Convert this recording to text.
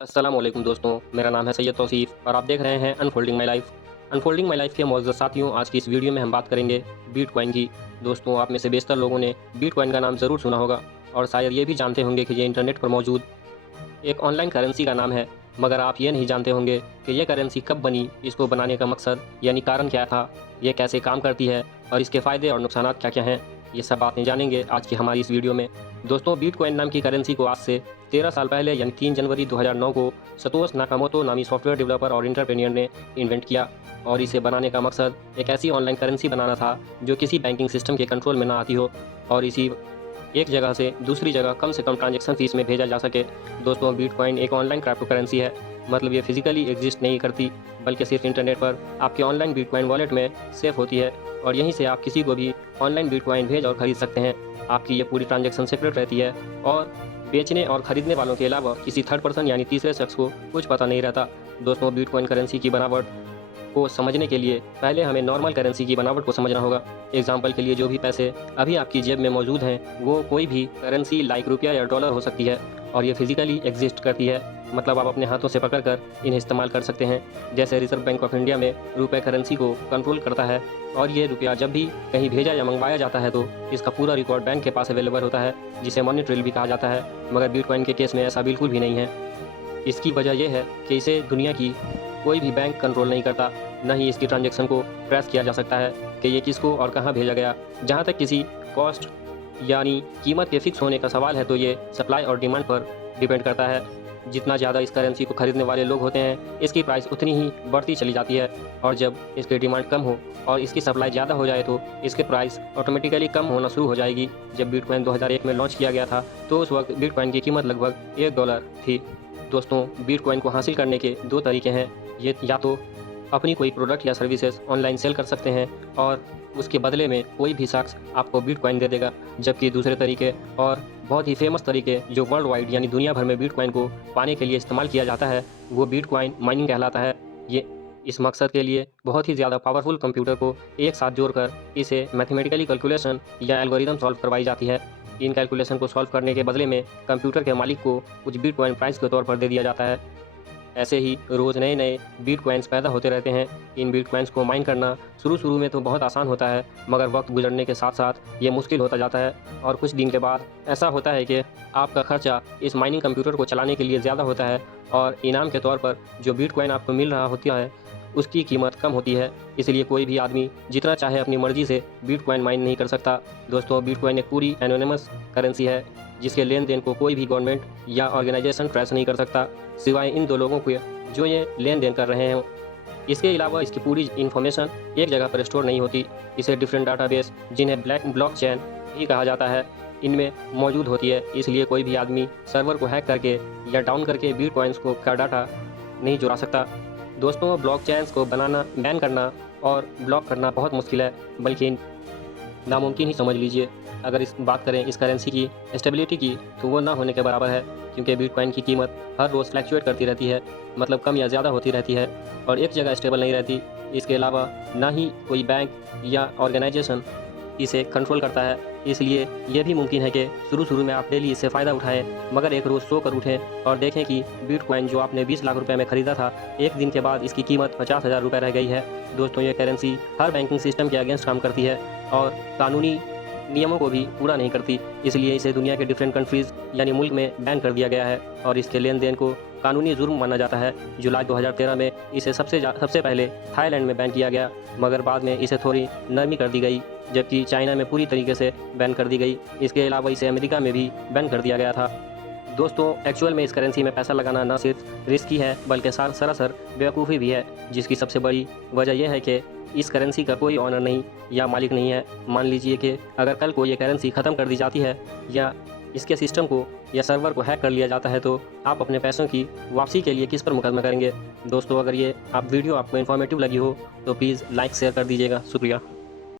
अस्सलामुअलैकुम दोस्तों, मेरा नाम है सैयद तौसीफ़ और आप देख रहे हैं unfolding my life. Unfolding my life के मौजूद साथियों, आज की इस वीडियो में हम बात करेंगे बिटकॉइन की। दोस्तों, आप में से बेशतर लोगों ने बिटकॉइन का नाम ज़रूर सुना होगा और शायद ये भी जानते होंगे कि ये इंटरनेट पर मौजूद एक ऑनलाइन करेंसी का नाम है। मगर आप ये नहीं जानते होंगे कि ये करेंसी कब बनी, इसको बनाने का मकसद यानी कारण क्या था, ये कैसे काम करती है और इसके फ़ायदे और नुकसानात क्या-क्या हैं। ये सब बातें जानेंगे आज की हमारी इस वीडियो में। दोस्तों, बिटकॉइन नाम की करेंसी को आज से 13 साल पहले यानी 3 जनवरी 2009 को सतोश नाकामोटो नामी सॉफ्टवेयर डेवलपर और एंटरप्रेन्योर ने इन्वेंट किया और इसे बनाने का मकसद एक ऐसी ऑनलाइन करेंसी बनाना था जो किसी बैंकिंग सिस्टम के कंट्रोल में ना आती हो और इसी एक जगह से दूसरी जगह कम से कम ट्रांजैक्शन फीस में भेजा जा सके। दोस्तों, बिटकॉइन एक ऑनलाइन क्रिप्टो करेंसी है। मतलब ये फिजिकली एग्जिस्ट नहीं करती, बल्कि सिर्फ इंटरनेट पर आपके ऑनलाइन बिटकॉइन वॉलेट में सेफ होती है और यहीं से आप किसी को भी ऑनलाइन बिटकॉइन भेज और खरीद सकते हैं। आपकी ये पूरी ट्रांजैक्शन सीक्रेट रहती है और बेचने और खरीदने वालों के अलावा किसी थर्ड पर्सन यानी तीसरे शख्स को कुछ पता नहीं रहता। दोस्तों, बिटकॉइन करेंसी की बनावट को समझने के लिए पहले हमें नॉर्मल करेंसी की बनावट को समझना होगा। एग्जाम्पल के लिए, जो भी पैसे अभी आपकी जेब में मौजूद हैं वो कोई भी करेंसी लाइक रुपया या डॉलर हो सकती है और ये फिजिकली एग्जिस्ट करती है। मतलब आप अपने हाथों से पकड़कर इन्हें इस्तेमाल कर सकते हैं। जैसे रिजर्व बैंक ऑफ इंडिया में रुपए करेंसी को कंट्रोल करता है और ये रुपया जब भी कहीं भेजा या मंगवाया जाता है तो इसका पूरा रिकॉर्ड बैंक के पास अवेलेबल होता है, जिसे मनी ट्रेल भी कहा जाता है। मगर बिटकॉइन के केस में ऐसा बिल्कुल भी नहीं है। इसकी वजह यह है कि इसे दुनिया की कोई भी बैंक कंट्रोल नहीं करता, न ही इसकी ट्रांजैक्शन को ट्रेस किया जा सकता है कि ये किसको और कहाँ भेजा गया। जहाँ तक किसी कॉस्ट यानी कीमत के फिक्स होने का सवाल है तो ये सप्लाई और डिमांड पर डिपेंड करता है। जितना ज़्यादा इस करेंसी को खरीदने वाले लोग होते हैं, इसकी प्राइस उतनी ही बढ़ती चली जाती है और जब इसकी डिमांड कम हो और इसकी सप्लाई ज़्यादा हो जाए तो इसकी प्राइस ऑटोमेटिकली कम होना शुरू हो जाएगी। जब बिटकॉइन 2001 में लॉन्च किया गया था तो उस वक्त बिटकॉइन की कीमत लगभग $1 थी। दोस्तों, बिटकॉइन को हासिल करने के 2 तरीके हैं। ये या तो अपनी कोई प्रोडक्ट या सर्विसेज ऑनलाइन सेल कर सकते हैं और उसके बदले में कोई भी शख्स आपको बिटकॉइन दे देगा। जबकि दूसरे तरीके और बहुत ही फेमस तरीके जो वर्ल्ड वाइड यानी दुनिया भर में बिटकॉइन को पाने के लिए इस्तेमाल किया जाता है वो बिटकॉइन माइनिंग कहलाता है। ये इस मकसद के लिए बहुत ही ज़्यादा पावरफुल कंप्यूटर को एक साथ जोड़कर इसे मैथमेटिकली कैलकुलेशन या एल्गोरिदम सॉल्व करवाई जाती है। इन कैलकुलेशन को सॉल्व करने के बदले में कंप्यूटर के मालिक को कुछ बिटकॉइन प्राइस के तौर पर दे दिया जाता है। ऐसे ही रोज़ नए नए बिटकॉइंस पैदा होते रहते हैं। इन बिटकॉइंस को माइन करना शुरू में तो बहुत आसान होता है, मगर वक्त गुजरने के साथ साथ ये मुश्किल होता जाता है और कुछ दिन के बाद ऐसा होता है कि आपका खर्चा इस माइनिंग कंप्यूटर को चलाने के लिए ज़्यादा होता है और इनाम के तौर पर जो बिटकॉइन आपको मिल रहा होता है उसकी कीमत कम होती है। इसलिए कोई भी आदमी जितना चाहे अपनी मर्जी से बिटकॉइन माइन नहीं कर सकता। दोस्तों, बिटकॉइन एक पूरी एनोनिमस करेंसी है जिसके लेन देन को कोई भी गवर्नमेंट या ऑर्गेनाइजेशन ट्रेस नहीं कर सकता, सिवाय इन 2 लोगों के जो ये लेन देन कर रहे हैं। इसके अलावा इसकी पूरी इन्फॉर्मेशन एक जगह पर स्टोर नहीं होती। इसे डिफरेंट डाटाबेस, जिन्हें ब्लॉकचेन भी कहा जाता है, इनमें मौजूद होती है। इसलिए कोई भी आदमी सर्वर को हैक करके या डाउन करके बिटकॉइंस को का डाटा नहीं चुरा सकता। दोस्तों, ब्लॉकचेन्स को बनाना, बैन करना और ब्लॉक करना बहुत मुश्किल है, बल्कि नामुमकिन ही समझ लीजिए। अगर इस बात करें इस करेंसी की स्टेबिलिटी की तो वो ना होने के बराबर है, क्योंकि बिटकॉइन की कीमत हर रोज़ फ्लैक्चुएट करती रहती है। मतलब कम या ज़्यादा होती रहती है और एक जगह स्टेबल नहीं रहती। इसके अलावा ना ही कोई बैंक या ऑर्गेनाइजेशन इसे कंट्रोल करता है। इसलिए यह भी मुमकिन है कि शुरू में आप डेली इससे फ़ायदा उठाएं, मगर एक रोज़ सो कर उठें और देखें कि बिटकॉइन जो आपने 20 लाख रुपए में ख़रीदा था, एक दिन के बाद इसकी कीमत 50,000 रुपये रह गई है। दोस्तों, ये करेंसी हर बैंकिंग सिस्टम के अगेंस्ट काम करती है और कानूनी नियमों को भी पूरा नहीं करती। इसलिए इसे दुनिया के डिफरेंट कंट्रीज़ यानी मुल्क में बैन कर दिया गया है और इसके लेन देन को कानूनी जुर्म माना जाता है। जुलाई 2013 में इसे सबसे पहले थाईलैंड में बैन किया गया, मगर बाद में इसे थोड़ी नरमी कर दी गई, जबकि चाइना में पूरी तरीके से बैन कर दी गई। इसके अलावा इसे अमेरिका में भी बैन कर दिया गया था। दोस्तों, एक्चुअल में इस करेंसी में पैसा लगाना न सिर्फ रिस्की है बल्कि सरासर बेवकूफ़ी भी है, जिसकी सबसे बड़ी वजह यह है कि इस करेंसी का कोई ऑनर नहीं या मालिक नहीं है। मान लीजिए कि अगर कल को ये करेंसी ख़त्म कर दी जाती है या इसके सिस्टम को या सर्वर को हैक कर लिया जाता है तो आप अपने पैसों की वापसी के लिए किस पर मुकदमा करेंगे। दोस्तों, अगर ये वीडियो आपको इन्फॉर्मेटिव लगी हो तो प्लीज़ लाइक शेयर कर दीजिएगा। शुक्रिया।